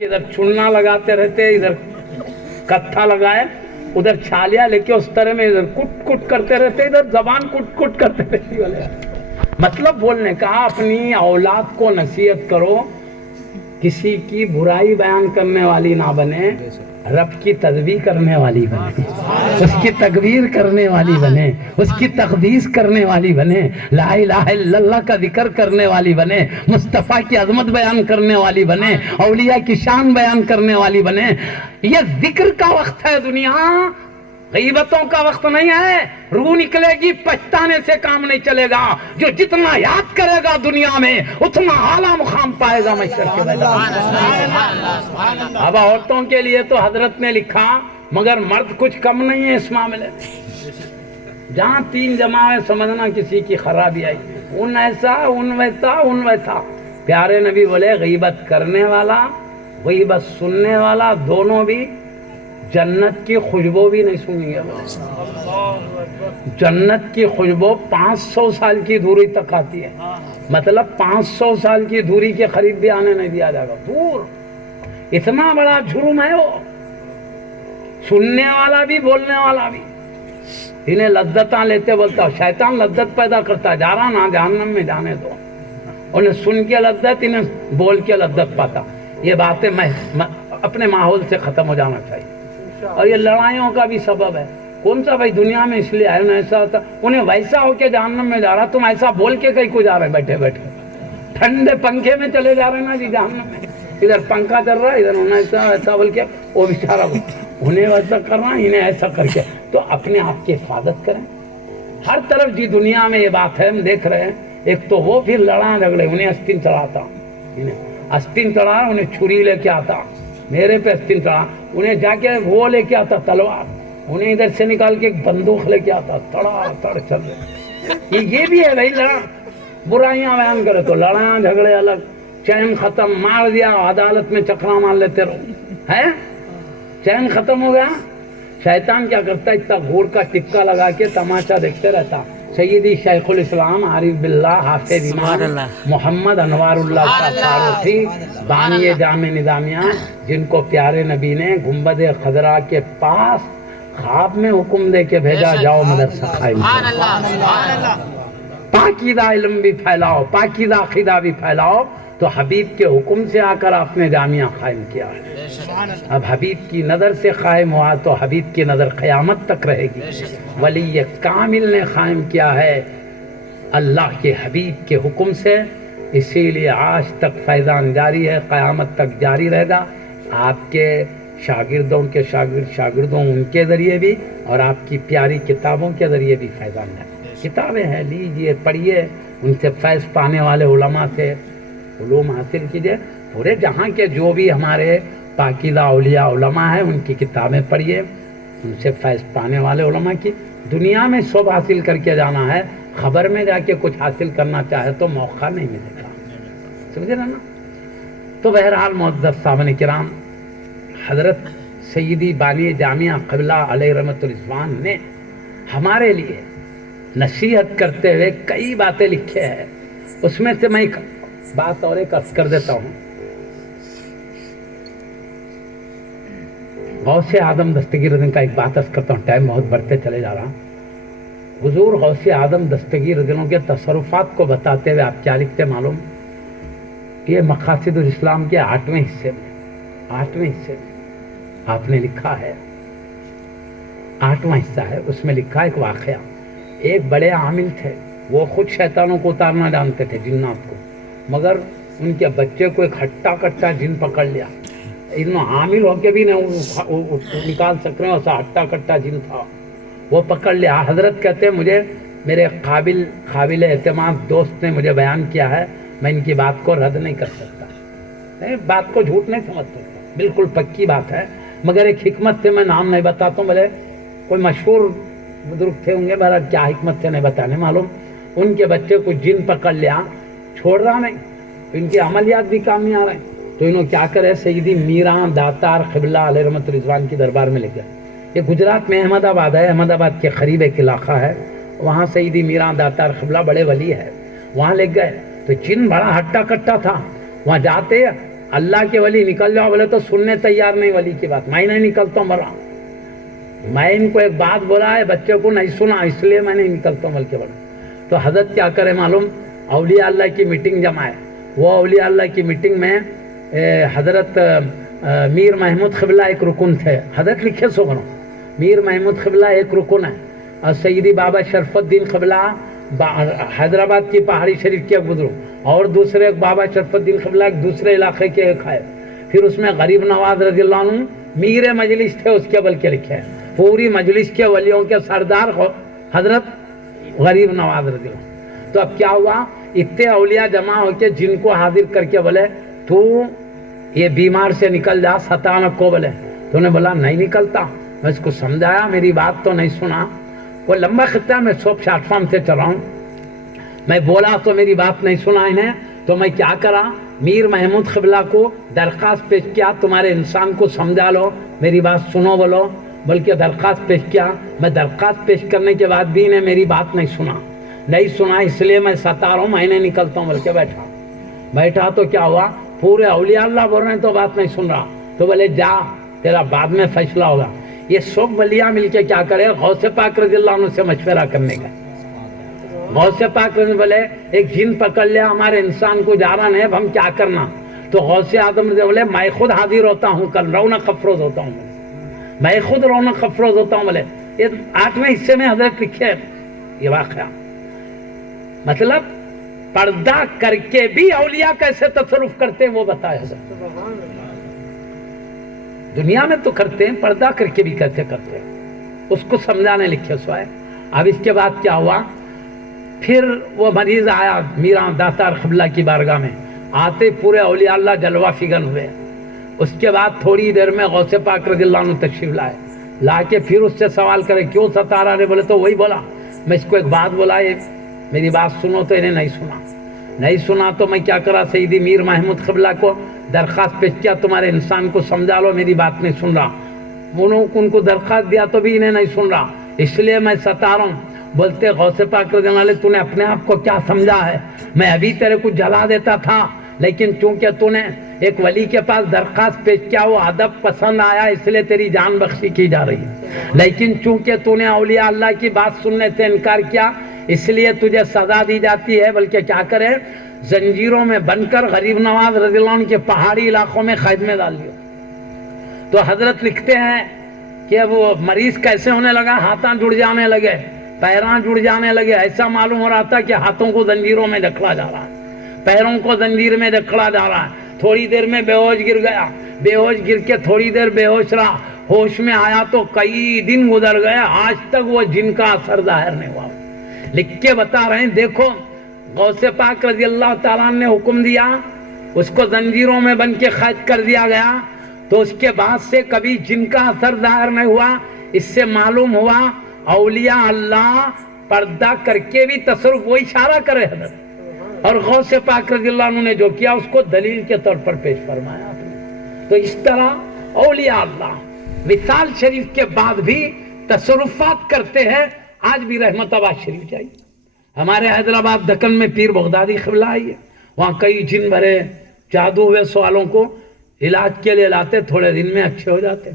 ادھر چننا لگاتے رہتے، ادھر کتھا لگائے، ادھر چھالیا لے کے اس طرح میں ادھر کٹ کٹ کرتے رہتے، ادھر زبان کٹ کٹ کرتے رہتے۔ مطلب بولنے کا اپنی اولاد کو نصیحت کرو، کسی کی برائی بیان کرنے والی نہ بنے، رب کی تسبیح کرنے والی بنے، اس کی تکبیر کرنے والی بنے، اس کی تقدیس کرنے والی بنے، لا الہ الا اللہ کا ذکر کرنے والی بنے، مصطفیٰ کی عظمت بیان کرنے والی بنے، اولیاء کی شان بیان کرنے والی بنے۔ یہ ذکر کا وقت ہے، دنیا غیبتوں کا وقت نہیں ہے۔ روح نکلے گی، پچھتانے سے کام نہیں چلے گا۔ جو جتنا یاد کرے گا دنیا میں اتنا اعلیٰ مقام پائے گا محشر کے میدان میں۔ اب عورتوں کے لیے تو حضرت نے لکھا، مگر مرد کچھ کم نہیں ہے اس معاملے میں۔ جہاں تین جمع ہے سمجھنا کسی کی خرابی آئی، ان ایسا، ان ویسا، ان ویسا۔ پیارے نبی بولے غیبت کرنے والا، غیبت سننے والا، دونوں بھی جنت کی خوشبو بھی نہیں سنیں گے۔ جنت کی خوشبو 500 سال کی دوری تک آتی ہے، مطلب 500 سال کی دوری کے قریب بھی آنے نہیں دیا جائے گا، دور۔ اتنا بڑا جرم ہے وہ، سننے والا بھی بولنے والا بھی۔ انہیں لذتاں لیتے بولتا، شیطان لذت پیدا کرتا، جا رہا نا جہنم میں جانے دو۔ انہیں سن کے لذت، انہیں بول کے لذت پاتا۔ یہ باتیں اپنے ماحول سے ختم ہو جانا چاہیے۔ اور یہ لڑائیوں کا بھی سبب ہے۔ کون سا بھائی دنیا میں اس لیے آئے نا ایسا ہوتا، انہیں ویسا ہو کے جہنم میں جا رہا، تم ایسا بول کے کہیں کو جا رہے بیٹھے بیٹھے، ٹھنڈے پنکھے میں چلے جا رہے نا جی جہنم میں۔ ادھر پنکھا چل رہا ہے، ادھر انہیں ایسا ایسا بول کے، وہ بیچارہ انہیں ویسا کر رہا، انہیں ایسا کر کے۔ تو اپنے آپ کی حفاظت کریں ہر طرف جی۔ دنیا میں یہ بات ہے، ہم دیکھ رہے ہیں، ایک تو وہ پھر لڑائی جھگڑے، انہیں استین چڑھاتا، انہیں استین چڑھا، انہیں چھری لے کے آتا، میرے پہ استین چڑھا، انہیں جا کے وہ لے کے آتا تلوار، انہیں ادھر سے نکال کے ایک بندوق لے کے آتا، تڑا تڑ چل رہے۔ یہ بھی ہے بھائی، لڑا برائیاں بیان کرے تو لڑائیاں جھگڑے الگ، چین ختم، مار دیا عدالت میں چکرا مار لیتے رہو، ہے چین ختم ہو گیا۔ شیطان کیا کرتا ہے، اتنا گھور کا ٹپکا لگا کے تماشا دیکھتے رہتا۔ سیدی شیخ الاسلام عارف باللہ حافظ امام محمد انوار اللہ کا فاروقی بانی جامع نظامیہ، جن کو پیارے نبی نے گنبد خضرا کے پاس خواب میں حکم دے کے بھیجا، جاؤ مدرسہ قائم کرو، پاکیزہ علم بھی پھیلاؤ، پاکیزہ عقیدہ بھی پھیلاؤ۔ تو حبیب کے حکم سے آ کر آپ نے جامعہ قائم کیا ہے۔ اب حبیب کی نظر سے قائم ہوا تو حبیب کی نظر قیامت تک رہے گی۔ ولی کامل نے قائم کیا ہے اللہ کے حبیب کے حکم سے، اسی لیے آج تک فیضان جاری ہے، قیامت تک جاری رہے گا۔ آپ کے شاگردوں کے شاگردوں ان کے ذریعے بھی، اور آپ کی پیاری کتابوں کے ذریعے بھی فیضان ہے۔ کتابیں ہیں، لیجئے پڑھیے، ان سے فیض پانے والے علماء سے علوم حاصل کیجئے۔ پورے جہاں کے جو بھی ہمارے پاکیزہ اولیاء علماء ہیں، ان کی کتابیں پڑھیے، ان سے فیض پانے والے علماء کی۔ دنیا میں سب حاصل کر کے جانا ہے، خبر میں جا کے کچھ حاصل کرنا چاہے تو موقع نہیں ملے گا، سمجھے نا۔ تو بہرحال معزز سامعین کرام، حضرت سیدی بانی جامعہ قبلہ علیہ رحمۃ الرضوان نے ہمارے لیے نصیحت کرتے ہوئے کئی باتیں لکھے ہیں۔ اس میں سے میں ایک بات اور ایک عرض کر دیتا ہوں۔ غوث اعظم دستگیر رضی اللہ کا ایک بات عرض کرتا ہوں، ٹائم بہت بڑھتے چلے جا رہا۔ حضور غوث اعظم دستگیر رضی اللہ کے تصرفات کو بتاتے ہوئے آپ کیا لکھتے معلوم؟ یہ مقاصد الاسلام کے 8ویں حصے میں آپ نے لکھا ہے، 8واں حصہ ہے، اس میں لکھا ایک واقعہ۔ ایک بڑے عامل تھے، وہ خود شیطانوں کو اتارنا جانتے تھے، جنات کو، مگر ان کے بچے کو ایک ہٹا کٹا جن پکڑ لیا۔ اتنا عامل ہو کے بھی نہیں نکال سک رہے، ایسا ہٹا کٹا جن تھا، وہ پکڑ لیا۔ حضرت کہتے ہیں مجھے میرے قابل اعتماد دوست نے مجھے بیان کیا ہے، میں ان کی بات کو رد نہیں کر سکتا، بات کو جھوٹ نہیں سمجھ سکتا، بالکل پکی بات ہے۔ مگر ایک حکمت سے، میں نام نہیں بتاتا ہوں، بھلے کوئی مشہور بزرگ تھے ہوں گے، بہرحال کیا حکمت سے نہیں بتانے معلوم، ان کے بچے کو جن پکڑ لیا، چھوڑ رہا نہیں، ان کے عملیات بھی کام نہیں آ رہے ہیں۔ تو انہوں کیا کرے، سیدی میراں داتار قبلہ علیہ رحمۃ الرضوان کی دربار میں لے گئے۔ یہ گجرات میں احمد آباد ہے، احمد آباد کے قریب ایک علاقہ ہے، وہاں سیدی میراں داتار قبلہ بڑے ولی ہے، وہاں لے گئے۔ تو جن بڑا ہٹا کٹا تھا، وہاں جاتے اللہ کے ولی نکل جاؤ بولے تو سننے تیار نہیں ولی کی بات. میں نہیں نکلتا ہوں بڑا. میں ان کو ایک بات بولا ہے بچے کو نہیں سنا اس لیے میں نہیں نکلتا ہوں بلکہ بڑا. تو حضرت کیا کرے معلوم, اولیاء اللہ کی میٹنگ جمع ہے. وہ اولیاء اللہ کی میٹنگ میں حضرت میر محمود قبلہ ایک رکن تھے. حضرت لکھے سو بنو, میر محمود قبلہ ایک رکن ہے, اور سیدی بابا شرف الدین قبلہ حیدرآباد کی پہاڑی شریف کے بزرگ, اور دوسرے بابا شرف الدین قبلہ ایک دوسرے علاقے کے ایک ہے. پھر اس میں غریب نواز رضی اللہ عنہ میر مجلس تھے اس کے بل کے لکھے ہیں. پوری مجلس کے ولیوں کے سردار حضرت غریب نواز رضی اللہ عنہ. تو اب کیا ہوا, اتنے اولیاء جمع ہو کے جن کو حاضر کر کے بولے تو یہ بیمار سے نکل جا ستانا کو, بولے تو نے بولا نہیں نکلتا. میں اس کو سمجھایا میری بات تو نہیں سنا. وہ لمبا خطہ میں سب پلیٹ فارم سے چل رہا ہوں, میں بولا تو میری بات نہیں سنا انہیں. تو میں کیا کرا, میر محمود قبلہ کو درخواست پیش کیا تمہارے انسان کو سمجھا لو میری بات سنو بولو, بلکہ درخواست پیش کیا. میں درخواست پیش کرنے کے بعد بھی انہیں میری بات نہیں سنا اس لیے میں ستا رہا ہوں, میں نہیں نکلتا ہوں بلکہ بیٹھا. تو کیا ہوا, پورے اولیاء اللہ بول رہے ہیں تو بات نہیں سن رہا. تو بولے جا تیرا بعد میں فیصلہ ہوگا. یہ سب ولیاء مل کے کیا کرے, غوث پاک رضی اللہ عنہ سے مشورہ کرنے کا. غوث پاک رضی بولے ایک جن پکڑ لیا ہمارے انسان کو جا رہا ہے, اب ہم کیا کرنا. تو غوث اعظم رضی بولے میں خود حاضر ہوتا ہوں, کل رونق افروز ہوتا ہوں, میں خود رونق افروز ہوتا ہوں. بولے یہ 8ویں حصے میں حضرت لکھے یہ واقعہ. مطلب پردہ کر کے بھی اولیاء کیسے تصرف کرتے ہیں وہ بتایا حضرت. دنیا میں تو کرتے ہیں, پردہ کر کے بھی کیسے کرتے ہیں اس کو سمجھانے لکھے سوائے. اب اس کے بعد کیا ہوا, پھر وہ مریض آیا میرا داتار قبلہ کی بارگاہ میں. آتے پورے اولیاء اللہ جلوہ فگن ہوئے. اس کے بعد تھوڑی دیر میں غوث پاک رضی اللہ عنہ تشریف لا کے پھر اس سے سوال کرے کیوں ستا رہا ہے. بولے تو وہی بولا, میں اس کو ایک بات بولا, یہ میری بات سنو, تو انہیں نہیں سنا. تو میں کیا کرا, سیدی میر محمود قبلہ کو درخواست پیش کیا تمہارے انسان کو سمجھا لو میری بات نہیں سن رہا. ان کو درخواست دیا تو بھی انہیں نہیں سن رہا, اس لیے میں ستا رہا ہوں. بولتے غوث پاک رضی اللہ عنہ تو نے اپنے آپ کو کیا سمجھا ہے, میں ابھی تیرے کو جلا دیتا تھا, لیکن چونکہ تو نے ایک ولی کے پاس درخواست پیش کیا, وہ ادب پسند آیا اس لیے تیری جان بخشی کی جا رہی ہے. لیکن چونکہ تو نے اولیاء اللہ کی بات سننے سے انکار کیا اس لیے تجھے سزا دی جاتی ہے. بلکہ کیا کرے, زنجیروں میں بن کر غریب نواز رضی اللہ عنہ کے پہاڑی علاقوں میں قید میں ڈال دیا. تو حضرت لکھتے ہیں کہ وہ مریض کیسے ہونے لگا, ہاتھاں جڑ جانے لگے, پیراں جڑ جانے لگے. ایسا معلوم ہو رہا تھا کہ ہاتھوں کو زنجیروں میں جکڑا جا رہا ہے, پیروں کو زنجیر میں جکڑا جا رہا ہے. تھوڑی دیر میں بے ہوش گر گیا, بے ہوش گر کے تھوڑی دیر بے ہوش رہا, ہوش میں آیا تو کئی دن گزر گئے, آج تک وہ جن کا اثر ظاہر نہیں ہوا. لکھ کے بتا رہے ہیں دیکھو غوث پاک رضی اللہ تعالیٰ نے حکم دیا, اس کو زنجیروں میں بن کے قید کر دیا گیا. تو اس کے بعد سے کبھی جن کا اثر ظاہر نہیں ہوا. اس سے معلوم ہوا اولیاء اللہ پردہ کر کے بھی تصرف, وہ اشارہ کرے حضرت, اور غوث پاک رضی اللہ عنہ نے جو کیا اس کو دلیل کے طور پر پیش فرمایا آپ نے. تو اس طرح اولیاء اللہ وصال شریف کے بعد بھی تصرفات کرتے ہیں. آج بھی رحمت آباد شریف جائیے, ہمارے حیدرآباد دکن میں پیر بغدادی قبلہ آئی ہے, وہاں کئی جن بھرے جادو ہوئے سوالوں کو علاج کے لیے لاتے, تھوڑے دن میں اچھے ہو جاتے.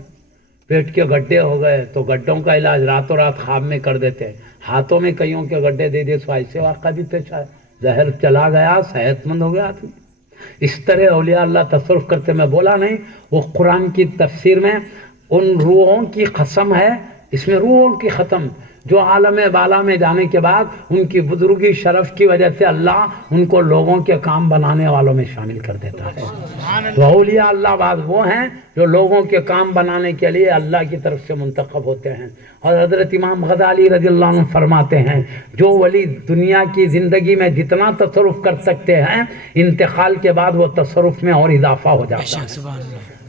پیٹ کے گڈھے ہو گئے تو گڈھوں کا علاج راتوں رات خواب میں کر دیتے. ہاتھوں میں کئیوں کے گڈھے دے دے تو ایسے واقعہ بھی پیش آئے, زہر چلا گیا, صحت مند ہو گیا آدمی. اس طرح اولیاء اللہ تصرف کرتے. میں بولا نہیں, وہ قرآن کی تفسیر میں ان روحوں کی قسم ہے, اس میں روحوں کی ختم جو عالم بالا میں جانے کے بعد ان کی بزرگی شرف کی وجہ سے اللہ ان کو لوگوں کے کام بنانے والوں میں شامل کر دیتا ہے. تو اولیاء اللہ بعد وہ ہیں جو لوگوں کے کام بنانے کے لیے اللہ کی طرف سے منتخب ہوتے ہیں. اور حضرت امام غزالی رضی اللہ عنہ فرماتے ہیں جو ولی دنیا کی زندگی میں جتنا تصرف کر سکتے ہیں, انتقال کے بعد وہ تصرف میں اور اضافہ ہو جاتا ہے.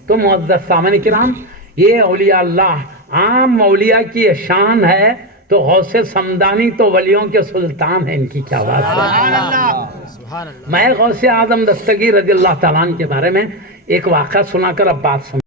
تو معزز سامعین کرام, یہ اولیاء اللہ عام اولیاء کی شان ہے. تو غوث سمدانی تو ولیوں کے سلطان ہیں, ان کی کیا بات ہے. میں غوث اعظم دستگیر رضی اللہ تعالیٰ عنہ کے بارے میں ایک واقعہ سنا کر اب بات سمجھ